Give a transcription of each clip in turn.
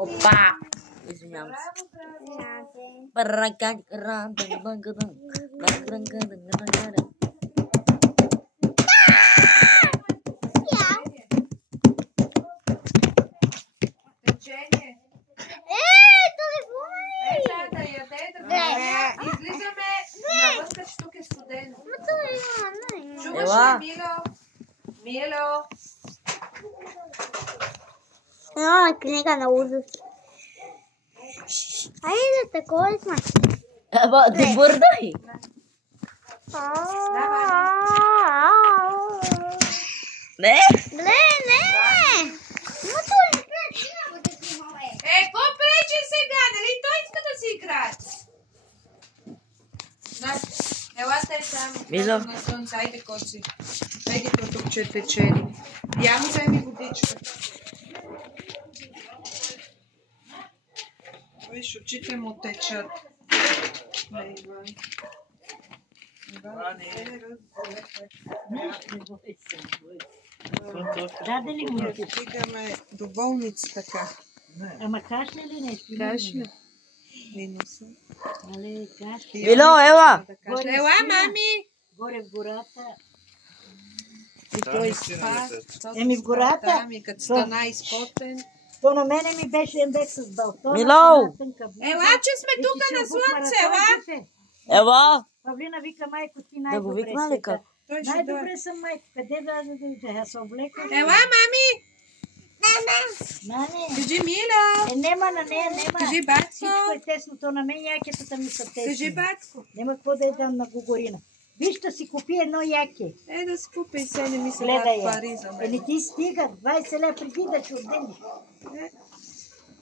Опа! Извинявам се. Излизаме навънка, че тук е студено. Чуваш Ела. ли, Мило? Една книга на ужас. Айде, такова сме. Ева, добър дай! Не! Не! Какво пречи сега? Нали той иска да си играе? Елате там. Мило. На слънце, айде коци. Айде тук, че тече. Я му вземи водичка. Виж, очите му течат. Даде ли му? Стигаме до болница така. Ама кашля ли нещо? Кашля. Минуса. Нали, кашля. Мило, ела! Ела, мами! Горе в гората. И той спа. Еми в гората? Ами като стана изпотен. То на мене ми беше бех с балтона. Мило! Ела, че сме тук на слънце, ела! Ела! Павлина вика, майко, ти Да най-добре го викна ли си. как? Той ще Най-добре дойде. съм, майко. Къде да дойде? Аз се облека. Ела, мами! Мане. Кажи, Мило! Нема на нея, нема. Кажи, батко! Всичко е тесно. То на мен якетата ми са тесни. Кажи, батко! Нема какво да дам на Гогорина. Виж, да си купи едно яке. Да си купи, се не ми се Гледай дадат я. пари за Еми мен. ти стига. 20 лева преди да ти отдели.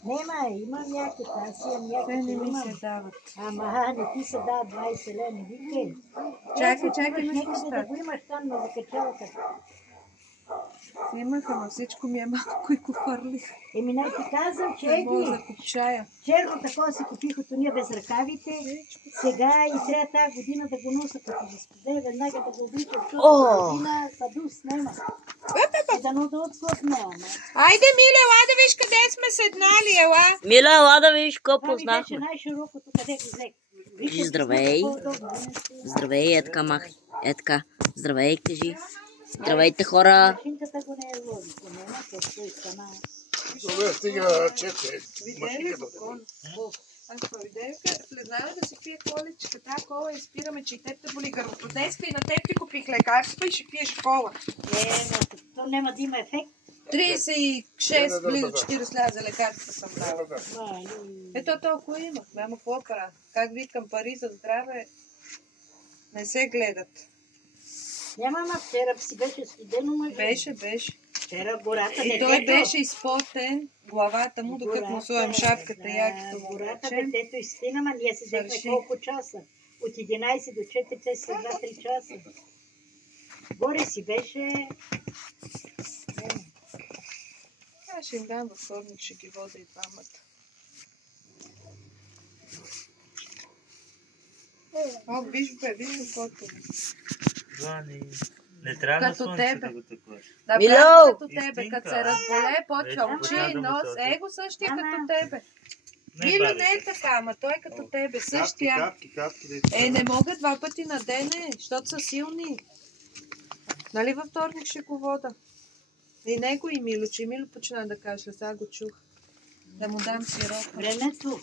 Нема, имам якета. Аз имам Те якета. не ми имам. се дават. Ама, не ти се дава 20 лева, не викай. Чакай, Имаш ме някъде да го имаш там на закачалка. Имах, ама всичко ми е малко и го фърлих. Еми, най ти казвам, че Не мога еди, да купчая. черно такова си купих от уния без ръкавите. Сега и трябва тази година да го носа, като да споде, веднага да го облича, защото година садус нема. Да отслабна, ама. Айде, Миле, ела да виж къде сме седнали, ела. Мило, ела да видиш какво Това ми беше познахме. най-широкото, къде го взех. Кажи здравей. Здравей, е така махай. Е така. Здравей, кажи. Здравейте, хора. Машинката го не е логико, нема, защото е стана. Добре, стига чете. Видели го, аз това виделка, влезнала да си пие количка, тази кола и спираме, че и теб те боли гърлото. Днеска и на теб ти купих лекарства и ще пиеш кола. То няма да има ефект. 36, близо 40 лева за лекарства съм дала. Това, Ето толкова има. Няма какво правя. Как викам, пари за здраве не се гледат. Няма, ама вчера си беше студено, мъже. Беше. Вчера гората И той беше изпотен, главата му, докато му сложим шапката, якито му гората, речем. детето изстина, ама ние седехме Свърши. колко часа? От 11 до 4 часа са 2-3 часа. Горе си беше... Аз ще им дам във вторник, ще ги вода и двамата. О, виж каквото. Не трябва на Като слънце тебе. да го такова. Да, Мило! брат, като тебе, Истинка. като се разболее, почва Вече очи, трябва да му нос, сложи. его същия като Ама. тебе. Мило не е така, ама той е като тебе, същия. Капки. Не мога 2 пъти на дене, защото са силни. Нали във вторник ще го вода? И него и Мило, че Мило почина да кашля, сега го чух. Да му дам сироп. Времето.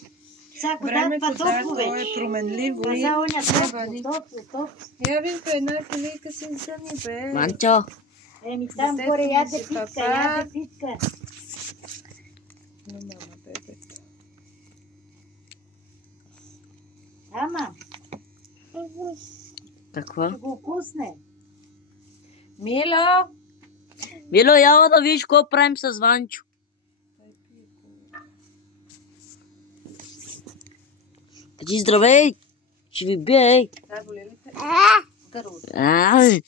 Сега го Времето, дадат да, топло то е вече. променливо. И... Каза оня Вани. топло. Я вика, една филийка си вземи, бе. Манчо. Еми там Детето горе ми яде си питка, папа. яде питка. Но мама, бебето. Ама, Какво? ще го пусне. Мило! Мило, яла да видиш какво правим с Ванчо. Кажи здравей. Ще ви бия, ей. Да, боли ли те? Гърлото. Ай.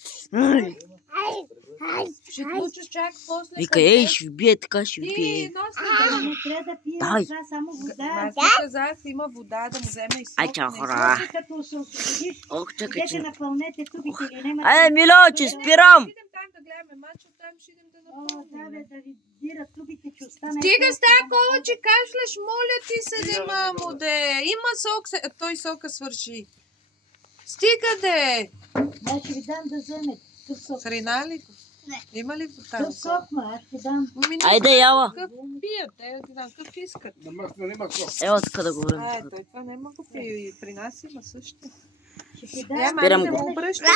Ще получиш чак после. Вика, ей, ще ви бие, така ще ви Ти бие. носи Не трябва да пие Дай. това, само вода. Аз ти казах, има вода, да му вземе и сок. Ай, чао, не хора. После като се освободиш, Ох, чакай, идете че... напълнете тубите или няма. Айде, Мило, че спирам! Ще идем там да гледаме мача, там ще идем да О, да, напълним. бе, да ви дират тубите, че остане. Стига с тая кола, че кашляш, моля ти се, де, мамо, де. Има сок, той сока свърши. Стига, де. Значи ви дам да вземете. Къв сок? Хрена ли? Не. Има ли там? Къв сок, ма, аз ще дам. Айде, яла. Какъв пият, какъв искат. Нема сок. Ела така да говорим. Той това няма го пие. При нас има също. Ще ти дам. Няма Спирам да го. му обръщай.